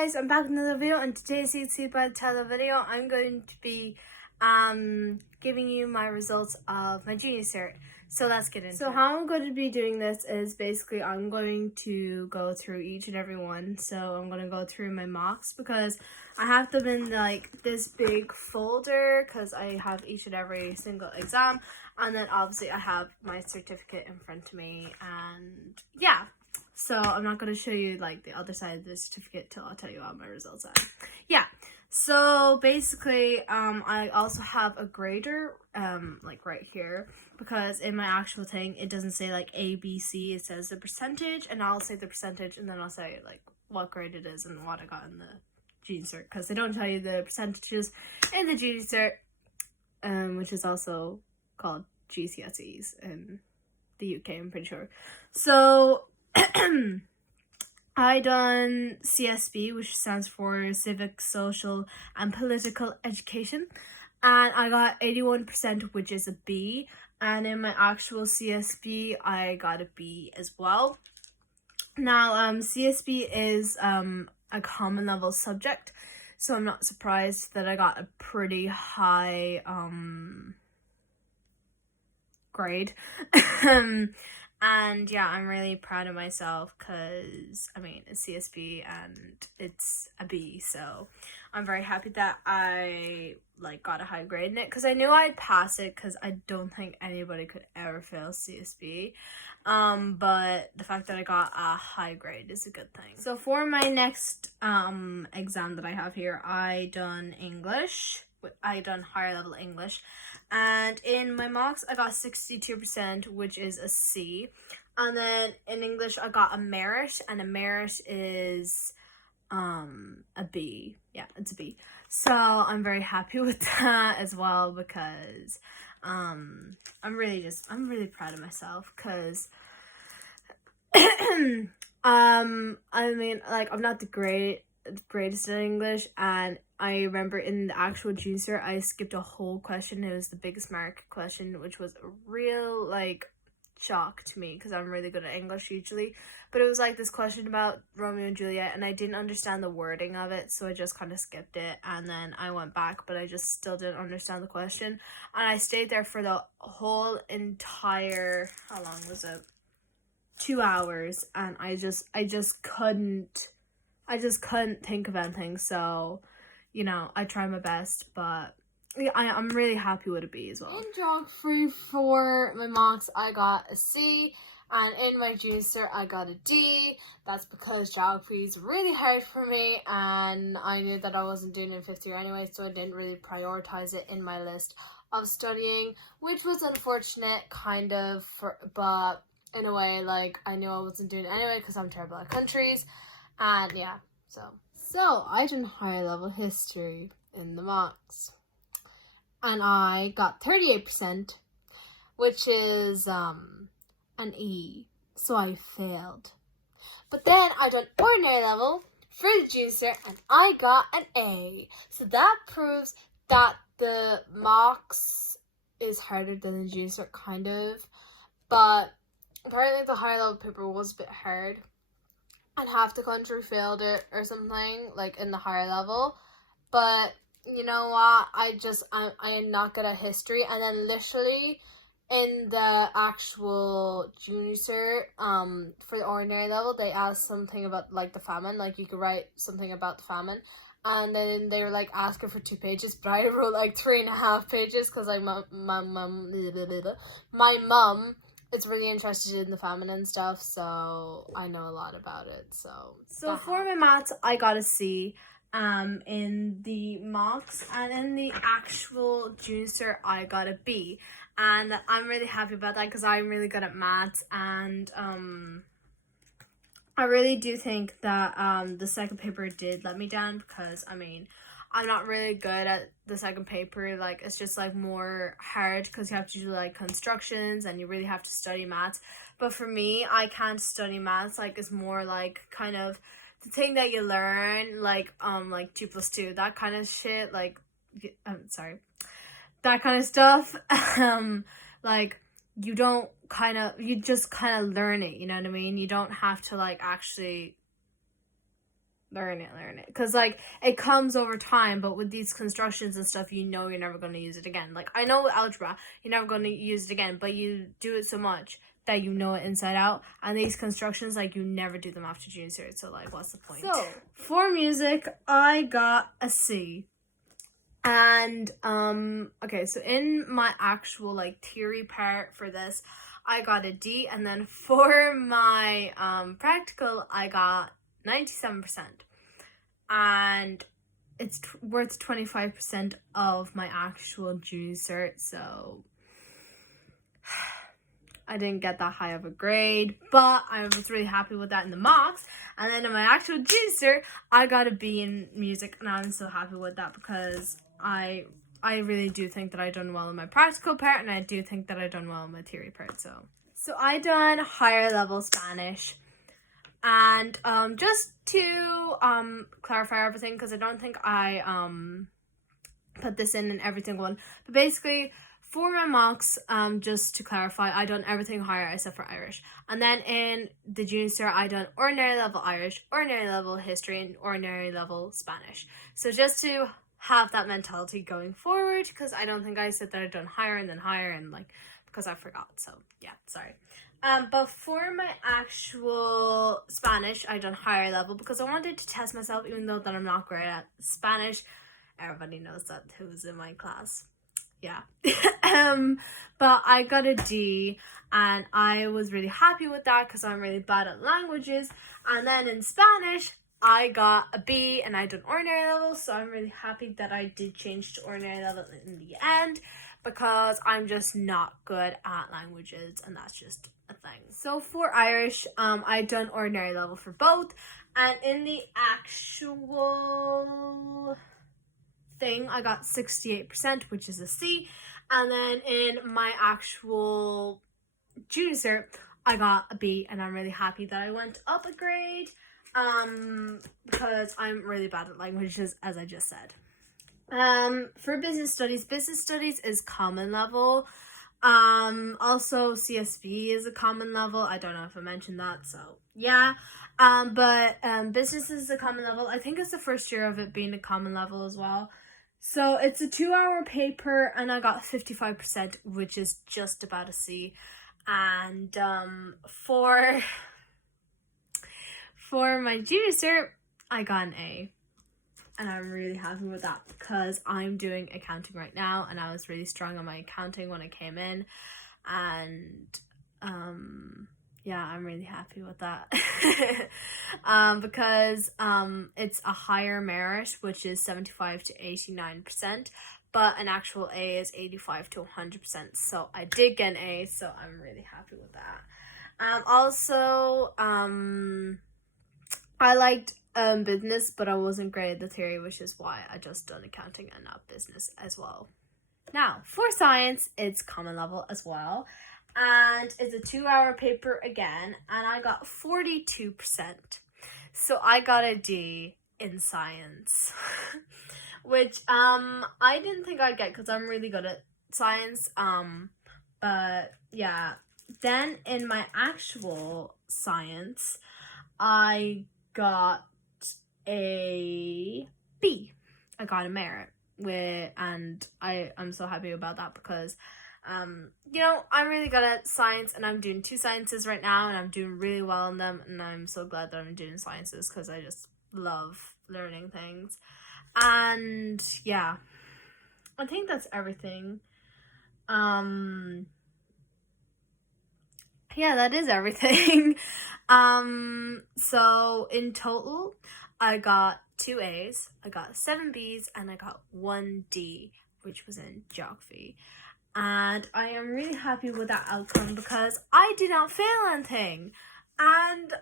guys, I'm back with another video, and today, as you can see by the title of the video, I'm going to be giving you my results of my junior cert. So let's get into it. So how I'm going to be doing this is basically I'm going to go through each and every one. So I'm going to go through my mocks because I have them in like this big folder because I have each and every single exam, and then obviously I have my certificate in front of me, and yeah. So I'm not going to show you like the other side of the certificate till I'll tell you what my results are. Yeah. So basically, I also have a grader, like right here, because in my actual thing, it doesn't say like A, B, C, it says the percentage, and I'll say the percentage, and then I'll say like what grade it is and what I got in the junior cert, because they don't tell you the percentages in the junior cert, which is also called GCSEs in the UK, I'm pretty sure. So I done CSB, which stands for Civic, Social, and Political Education, and I got 81%, which is a B, and in my actual CSB, I got a B as well. Now, CSB is a common level subject, so I'm not surprised that I got a pretty high grade. And yeah, I'm really proud of myself because, I mean, it's CSB and it's a B, so I'm very happy that I, like, got a high grade in it because I knew I'd pass it because I don't think anybody could ever fail CSB, but the fact that I got a high grade is a good thing. So for my next, exam that I have here, I done English. I done higher level English, and in my mocks I got 62%, which is a C, and then in English I got a merit, and a merit is a B. Yeah, it's a B. So I'm very happy with that as well because I'm really proud of myself because I mean, like, I'm not the greatest in English, and I remember in the actual junior cert, I skipped a whole question. It was the biggest mark question, which was a real, like, shock to me because I'm really good at English usually. But it was, like, this question about Romeo and Juliet, and I didn't understand the wording of it, so I just kind of skipped it. And then I went back, but I just still didn't understand the question. And I stayed there for the whole entire, how long was it? 2 hours, and I just couldn't think of anything, so, you know, I tried my best, but yeah, I'm really happy with a B as well. In geography for my mocks, I got a C, and in my junior cert, I got a D. That's because geography is really hard for me, and I knew that I wasn't doing it in 5th year anyway, so I didn't really prioritize it in my list of studying, which was unfortunate, kind of, but in a way, like, I knew I wasn't doing it anyway because I'm terrible at countries, and yeah, so I did higher level history in the mocks, and I got 38%, which is an E, so I failed. But then I done ordinary level for the junior cert, and I got an A, so that proves that the mocks is harder than the junior cert, kind of, but apparently the higher level paper was a bit hard, and half the country failed it or something, like, in the higher level. But you know what, I am not good at history, and then literally in the actual junior cert, for the ordinary level, they asked something about, like, the famine, like, you could write something about the famine, and then they were, like, asking for 2 pages, but I wrote, like, 3.5 pages, because, like, my mom is really interested in the famine and stuff, so I know a lot about it, so for my maths, I got a C, in the mocks, and in the actual junior cert, I got a B, and I'm really happy about that, because I'm really good at maths, and, I really do think that, the second paper did let me down, because, I mean, I'm not really good at the second paper, like, it's just, like, more hard, because you have to do, like, constructions, and you really have to study maths, but for me, I can't study maths, like, it's more, like, kind of the thing that you learn, like 2 + 2, that kind of shit, like, that kind of stuff, like, you just kind of learn it, you know what I mean? You don't have to, like, actually Learn it. Because, like, it comes over time, but with these constructions and stuff, you know you're never going to use it again. Like, I know with algebra, you're never going to use it again, but you do it so much that you know it inside out. And these constructions, like, you never do them after junior cert, so, like, what's the point? So, for music, I got a C. And, okay, so in my actual, like, theory part for this, I got a D, and then for my, practical, I got 97%, and it's worth 25% of my actual junior cert, so I didn't get that high of a grade, but I was really happy with that in the mocks. And then in my actual junior cert, I got a B in music, and I'm so happy with that because I really do think that I done well in my practical part, and I do think that I done well in my theory part. So I done higher level Spanish. And just to clarify everything, because I don't think I put this in every single one, but basically for my mocks, just to clarify, I done everything higher except for Irish. And then in the junior cert, I done ordinary level Irish, ordinary level history, and ordinary level Spanish. So just to have that mentality going forward, because I don't think I said that I done higher and then higher, and like, because I forgot. So yeah, sorry. But for my actual Spanish, I done higher level because I wanted to test myself, even though that I'm not great at Spanish. Everybody knows that who's in my class. Yeah. But I got a D, and I was really happy with that because I'm really bad at languages. And then in Spanish, I got a B, and I done ordinary level, so I'm really happy that I did change to ordinary level in the end, because I'm just not good at languages, and that's just a thing. So for Irish, I done ordinary level for both, and in the actual thing, I got 68%, which is a C, and then in my actual junior cert, I got a B, and I'm really happy that I went up a grade, because I'm really bad at languages, as I just said. For business studies is common level. Also CSB is a common level. I don't know if I mentioned that, so yeah. But business is a common level. I think it's the first year of it being a common level as well. So it's a 2-hour paper, and I got 55%, which is just about a C. And for my junior cert, I got an A. And I'm really happy with that because I'm doing accounting right now, and I was really strong on my accounting when I came in. And yeah, I'm really happy with that. Because it's a higher merit, which is 75 to 89%, but an actual A is 85 to 100%. So I did get an A, so I'm really happy with that. Also, I liked business, but I wasn't great at the theory, which is why I just done accounting and not business as well. Now, for science, it's common level as well, and it's a 2-hour paper again, and I got 42%. So I got a D in science, which I didn't think I'd get because I'm really good at science. But yeah, then in my actual science, I got a B. I got a merit and I'm so happy about that because you know, I'm really good at science, and I'm doing 2 sciences right now, and I'm doing really well in them, and I'm so glad that I'm doing sciences because I just love learning things. And yeah, I think that's everything. Yeah, that is everything. So in total, I got 2 A's, I got 7 B's, and I got 1 D, which was in geography. And I am really happy with that outcome because I did not fail anything. And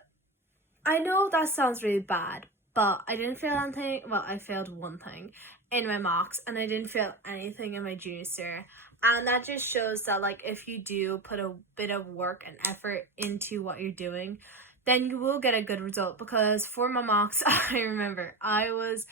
I know that sounds really bad, but I didn't fail anything. Well, I failed 1 thing in my mocks, and I didn't fail anything in my junior cert. And that just shows that, like, if you do put a bit of work and effort into what you're doing, then you will get a good result. Because for my mocks, I remember I was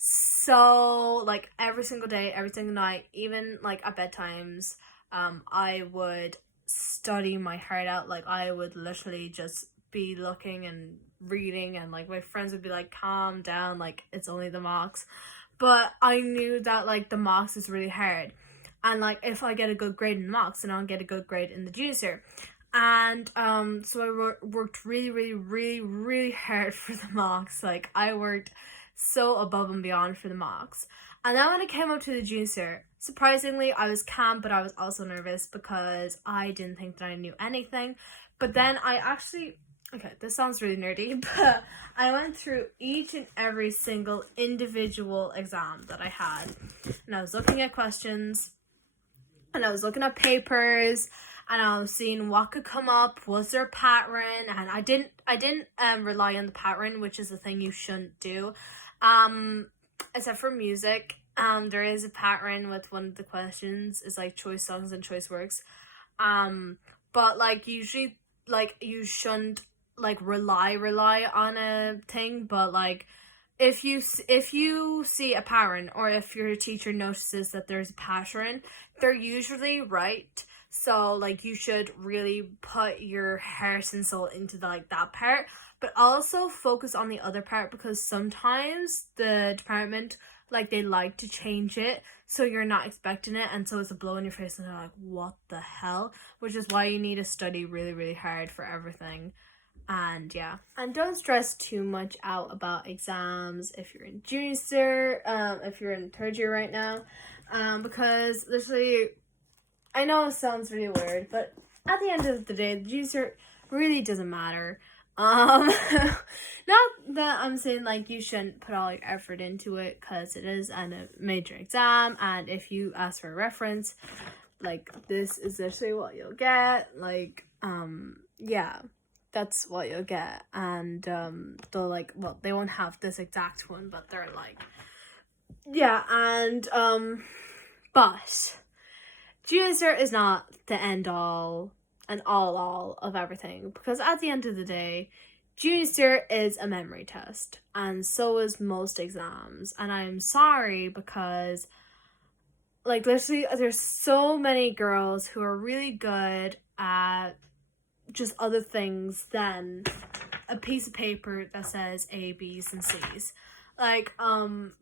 so, like, every single day, every single night, even, like, at bedtimes, I would study my heart out. Like, I would literally just be looking and reading, and like my friends would be like, calm down, like it's only the mocks. But I knew that like the mocks is really hard, and like if I get a good grade in the mocks, then I'll get a good grade in the junior cert. And so I worked really, really, really, really hard for the mocks. Like I worked so above and beyond for the mocks. And then when it came up to the junior cert, surprisingly, I was calm, but I was also nervous because I didn't think that I knew anything. But then I actually, okay, this sounds really nerdy, but I went through each and every single individual exam that I had. And I was looking at questions, and I was looking at papers, and I was seeing what could come up. Was there a pattern? And I didn't rely on the pattern, which is the thing you shouldn't do. Except for music, there is a pattern with one of the questions is like choice songs and choice works. But like usually, like you shouldn't like rely on a thing. But like if you see a pattern, or if your teacher notices that there's a pattern, they're usually right. So like you should really put your heart and soul into like that part, but also focus on the other part, because sometimes the department, like, they like to change it so you're not expecting it, and so it's a blow in your face and you're like, what the hell? Which is why you need to study really, really hard for everything. And yeah, and don't stress too much out about exams if you're in junior cert, if you're in third year right now, because literally, I know it sounds really weird, but at the end of the day, the junior cert really doesn't matter. Not that I'm saying like you shouldn't put all your effort into it, because it is a major exam, and if you ask for a reference, like this is literally what you'll get. Like yeah, that's what you'll get. And they'll like, well, they won't have this exact one, but they're like, yeah. And but junior cert is not the end all and all of everything, because at the end of the day, junior cert is a memory test, and so is most exams. And I'm sorry, because like literally there's so many girls who are really good at just other things than a piece of paper that says A, B's, and C's. Like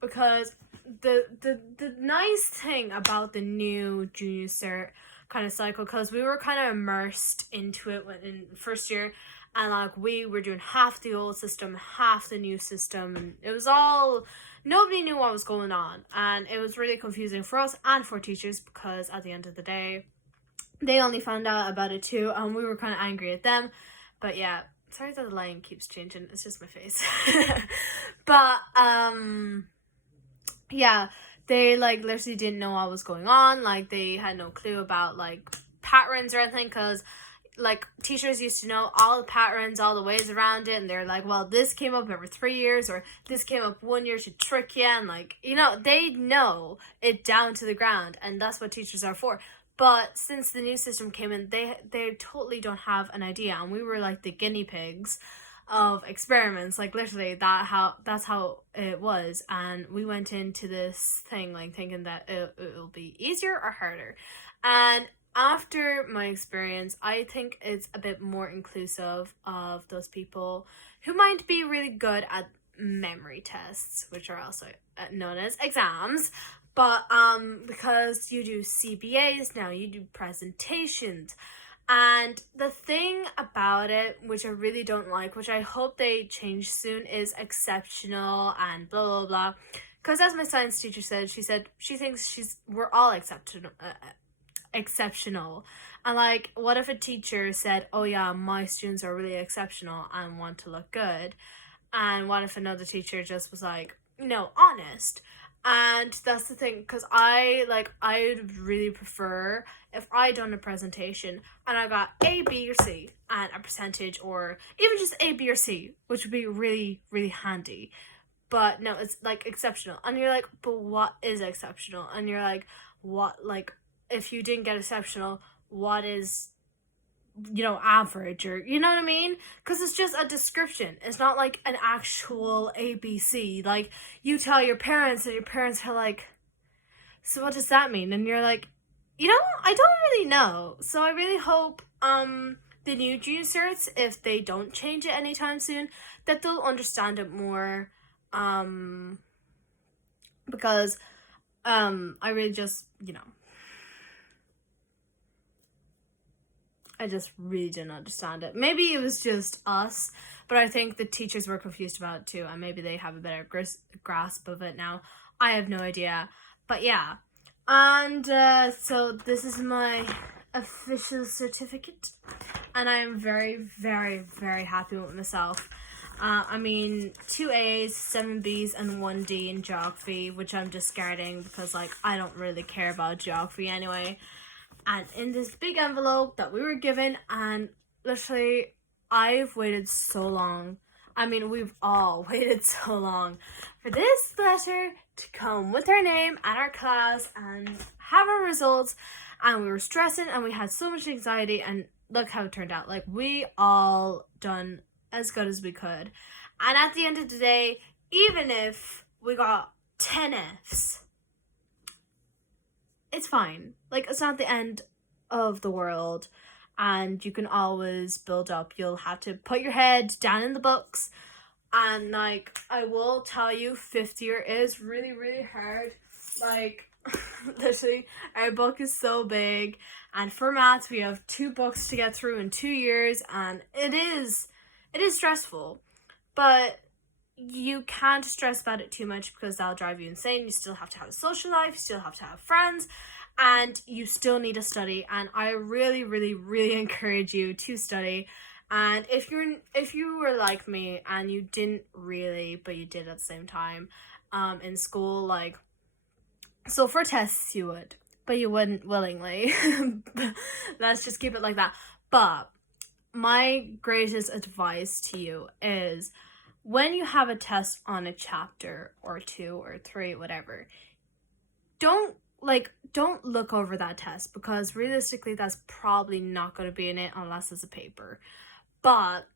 because the nice thing about the new junior cert kind of cycle, because we were kind of immersed into it when in first year, and like we were doing half the old system, half the new system, and it was all, nobody knew what was going on, and it was really confusing for us and for teachers, because at the end of the day they only found out about it too, and we were kind of angry at them. But yeah, sorry that the line keeps changing, it's just my face. But yeah, they like literally didn't know what was going on. Like they had no clue about like patterns or anything, because like teachers used to know all the patterns, all the ways around it, and they're like, well, this came up every 3 years, or this came up 1 year to trick you, and like, you know, they know it down to the ground, and that's what teachers are for. But since the new system came in, they totally don't have an idea, and we were like the guinea pigs of experiments. Like literally that's how it was, and we went into this thing like thinking that it'll be easier or harder. And after my experience, I think it's a bit more inclusive of those people who might be really good at memory tests, which are also known as exams. But because you do CBAs now, you do presentations. And the thing about it, which I really don't like, which I hope they change soon, is exceptional and blah, blah, blah. Because as my science teacher said, she thinks we're all exceptional. And like, what if a teacher said, oh yeah, my students are really exceptional and want to look good? And what if another teacher just was like, no, honest? And that's the thing, because I would really prefer if I done a presentation and I got A, B, or C and a percentage, or even just A, B, or C, which would be really, really handy. But no, it's like exceptional. And you're like, but what is exceptional? And you're like, what, like, if you didn't get exceptional, what is, you know, average, or you know what I mean? Because it's just a description. It's not like an actual ABC. Like you tell your parents, and your parents are like, so what does that mean? And you're like, you know, I don't really know. So I really hope the new junior certs, if they don't change it anytime soon, that they'll understand it more, because I really just, I just really didn't understand it. Maybe it was just us, but I think the teachers were confused about it too, and maybe they have a better grasp of it now. I have no idea. But yeah. And so this is my official certificate, and I am very, very, very happy with myself. 2 A's, 7 B's, and 1 D in geography, which I'm discarding because, like, I don't really care about geography anyway. And in this big envelope that we were given, and literally, I've waited so long. We've all waited so long for this letter to come with our name and our class and have our results. And we were stressing and we had so much anxiety, and look how it turned out. Like, we all done as good as we could. And at the end of the day, even if we got 10 F's, it's fine. Like, it's not the end of the world, and you can always build up. You'll have to put your head down in the books, and, like, I will tell you, 5th year is really, really hard. Like, literally, our book is so big, and for maths, we have 2 books to get through in 2 years, and it is stressful, but you can't stress about it too much because that'll drive you insane. You still have to have a social life, you still have to have friends, and you still need to study. And I really, really, really encourage you to study. And if you were like me and you didn't really, but you did at the same time, in school, like, so for tests you would, but you wouldn't willingly. Let's just keep it like that. But my greatest advice to you is, when you have a test on a chapter or 2 or 3, whatever, don't look over that test, because realistically that's probably not going to be in it unless it's a paper. But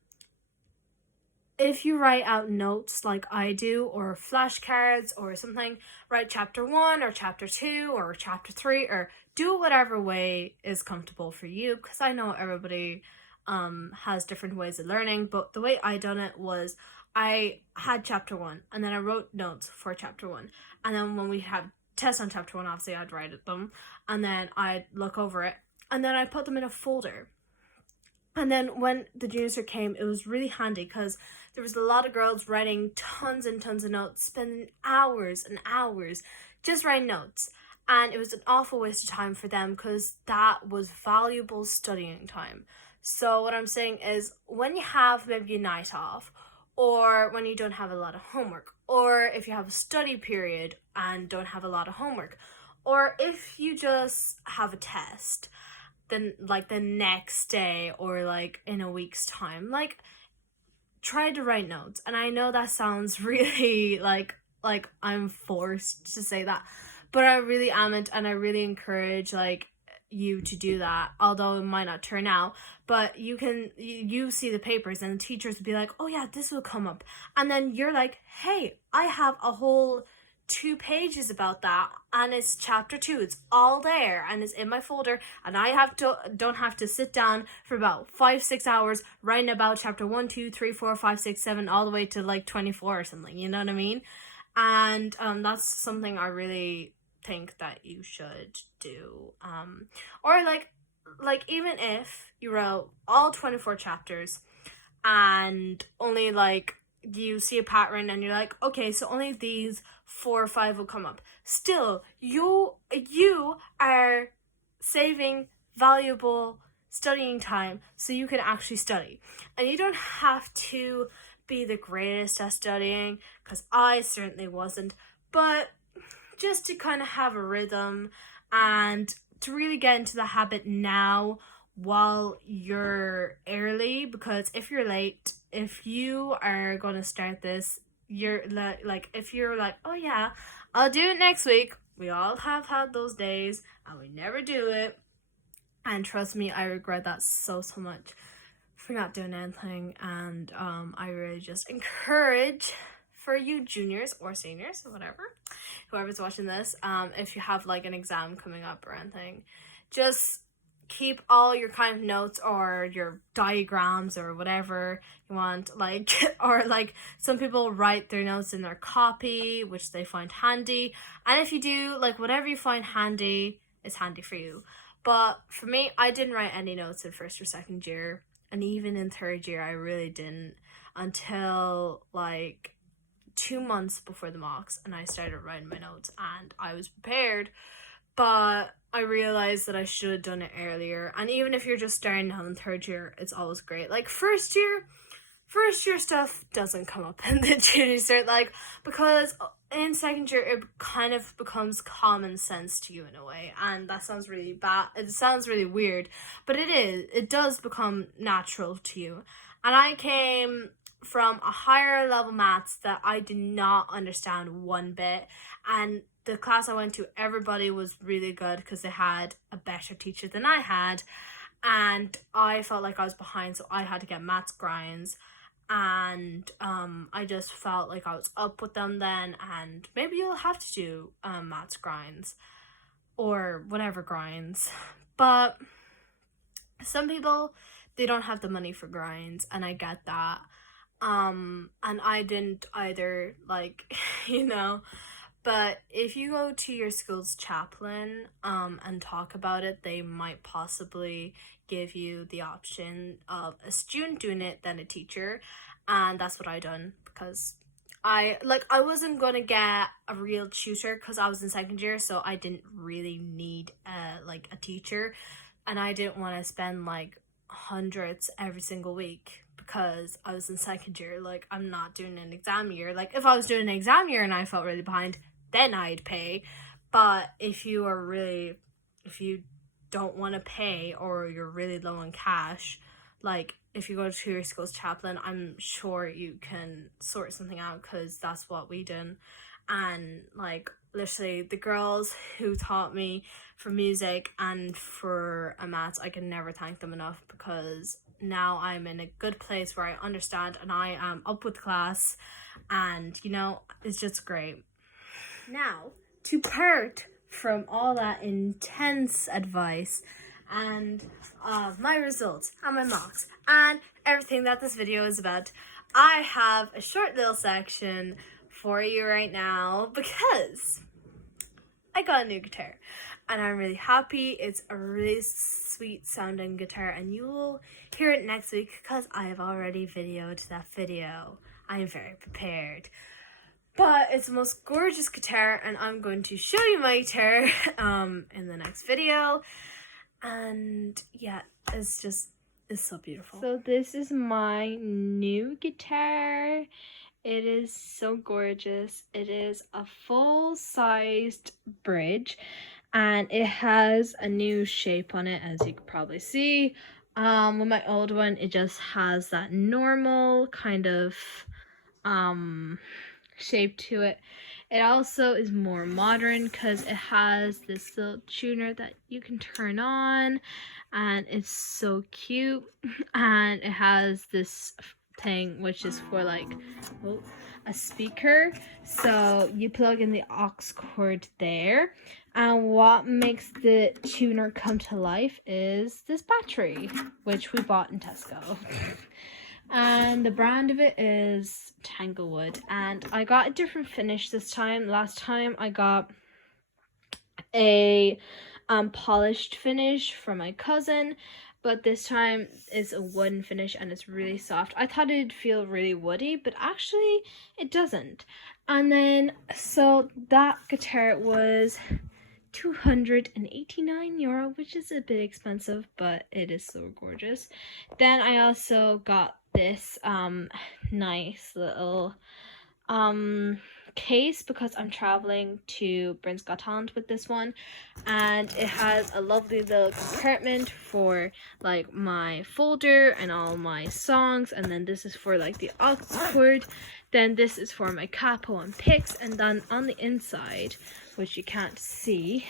if you write out notes like I do, or flashcards or something, write chapter 1 or chapter 2 or chapter 3, or do whatever way is comfortable for you, because I know everybody has different ways of learning. But the way I done it was, I had chapter 1, and then I wrote notes for chapter 1, and then when we had tests on chapter 1, obviously I'd write them, and then I'd look over it, and then I put them in a folder. And then when the junior cert came, it was really handy because there was a lot of girls writing tons and tons of notes, spending hours and hours just writing notes, and it was an awful waste of time for them because that was valuable studying time. So what I'm saying is, when you have maybe a night off, or when you don't have a lot of homework, or if you have a study period and don't have a lot of homework, or if you just have a test, then, like, the next day or, like, in a week's time, like, try to write notes. And I know that sounds really like I'm forced to say that, but I really am it, and I really encourage, like, you to do that, although it might not turn out. But you see the papers, and the teachers will be like, oh yeah, this will come up, and then you're like, hey, I have a whole 2 pages about that, and it's chapter 2, it's all there, and it's in my folder, and I don't have to sit down for about 5-6 hours writing about chapter 1, 2, 3, 4, 5, 6, 7, all the way to, like, 24 or something, you know what I mean? And that's something I really think that you should do. Or like even if you wrote all 24 chapters, and only, like, you see a pattern and you're like, okay, so only these 4 or 5 will come up, still you are saving valuable studying time so you can actually study. And you don't have to be the greatest at studying, because I certainly wasn't, but just to kind of have a rhythm and to really get into the habit now while you're early. Because if you're late, if you are going to start this, you're like, if you're like, oh yeah, I'll do it next week, we all have had those days and we never do it, and trust me, I regret that so much for not doing anything. And I really just encourage, for you juniors or seniors or whatever, whoever's watching this, if you have, like, an exam coming up or anything, just keep all your kind of notes or your diagrams or whatever you want, like, or like some people write their notes in their copy, which they find handy. And if you do, like, whatever you find handy is handy for you. But for me, I didn't write any notes in first or second year, and even in third year I really didn't, until like 2 months before the mocks, and I started writing my notes and I was prepared. But I realized that I should have done it earlier. And even if you're just starting now in third year, it's always great. Like first year stuff doesn't come up in the junior cert, like, because in second year it kind of becomes common sense to you in a way, and that sounds really bad. It sounds really weird, but it does become natural to you. And I came from a higher level maths that I did not understand one bit, and the class I went to, everybody was really good because they had a better teacher than I had, and I felt like I was behind, so I had to get maths grinds. And I just felt like I was up with them then, and maybe you'll have to do maths grinds or whatever grinds. But some people, they don't have the money for grinds, and I get that. And I didn't either, like, you know. But if you go to your school's chaplain and talk about it, they might possibly give you the option of a student doing it than a teacher. And that's what I done, because I wasn't going to get a real tutor because I was in second year, so I didn't really need a teacher. And I didn't want to spend like hundreds every single week because I was in second year. Like, I'm not doing an exam year. Like, if I was doing an exam year and I felt really behind, then I'd pay. But if you don't want to pay, or you're really low on cash, like, if you go to your school's chaplain, I'm sure you can sort something out, because that's what we did. And like, literally, the girls who taught me for music and for maths, I can never thank them enough, because now I'm in a good place where I understand and I am up with class, and you know, it's just great. Now, to part from all that intense advice and my results and my mocks and everything that this video is about, I have a short little section for you right now, because I got a new guitar and I'm really happy. It's a really sweet sounding guitar, and you will hear it next week because I have already videoed that video. I am very prepared. But it's the most gorgeous guitar, and I'm going to show you my guitar in the next video. And yeah, it's so beautiful. So this is my new guitar. It is so gorgeous. It is a full-sized bridge, and it has a new shape on it, as you can probably see. With my old one, it just has that normal kind of shape to it. It also is more modern because it has this little tuner that you can turn on, and it's so cute. And it has this thing which is for like a speaker, so you plug in the aux cord there, and what makes the tuner come to life is this battery, which we bought in Tesco. And the brand of it is Tanglewood, and I got a different finish this time. Last time I got a polished finish from my cousin, but this time it's a wooden finish and it's really soft. I thought it'd feel really woody, but actually it doesn't. And then, so that guitar was €289, which is a bit expensive, but it is so gorgeous. Then I also got this nice little case because I'm traveling to Bryn Scotland with this one, and it has a lovely little compartment for like my folder and all my songs, and then this is for like the aux cord, then this is for my capo and picks, and then on the inside, which you can't see,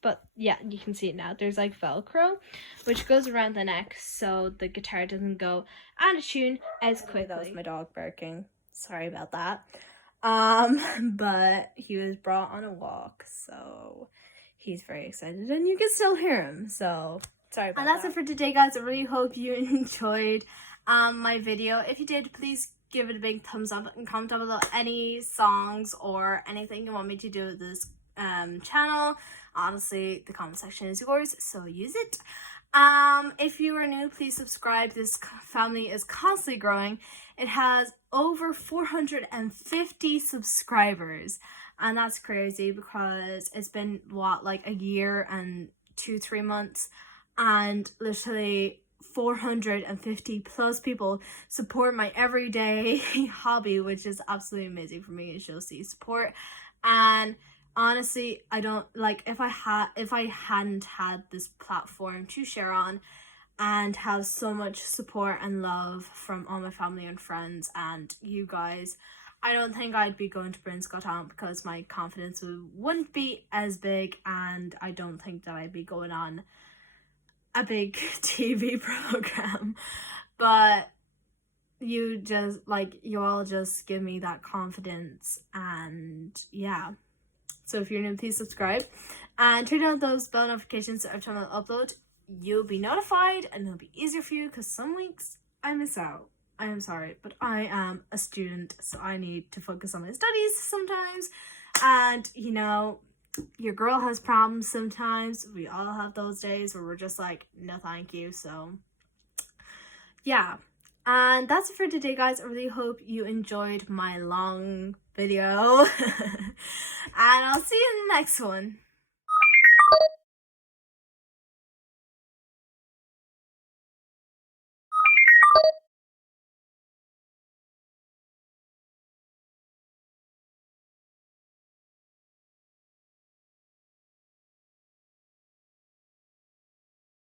but yeah, you can see it now, there's like Velcro which goes around the neck so the guitar doesn't go out of tune as quickly. That was my dog barking, sorry about that. But he was brought on a walk, so he's very excited and you can still hear him, so Sorry about And that's that. it for today, guys. I really hope you enjoyed my video. If you did, please give it a big thumbs up and comment down below any songs or anything you want me to do with this channel. Honestly, the comment section is yours, so use it. If you are new, please subscribe. This family is constantly growing. It has over 450 subscribers, and that's crazy because it's been like a year and 2-3 months, and literally 450 plus people support my everyday hobby, which is absolutely amazing for me. It shows the support. And honestly, I don't like, if I hadn't had this platform to share on and have so much support and love from all my family and friends and you guys, I don't think I'd be going to Britain's Got Talent, because my confidence wouldn't be as big, and I don't think that I'd be going on a big TV program. But you all just give me that confidence, and yeah. So if you're new, please subscribe and turn on those bell notifications so every time I upload, you'll be notified, and it'll be easier for you, because some weeks I miss out. I am sorry, but I am a student, so I need to focus on my studies sometimes. And you know, your girl has problems sometimes. We all have those days where we're just like, no thank you. So yeah, and that's it for today, guys. I really hope you enjoyed my long video and I'll see you in the next one.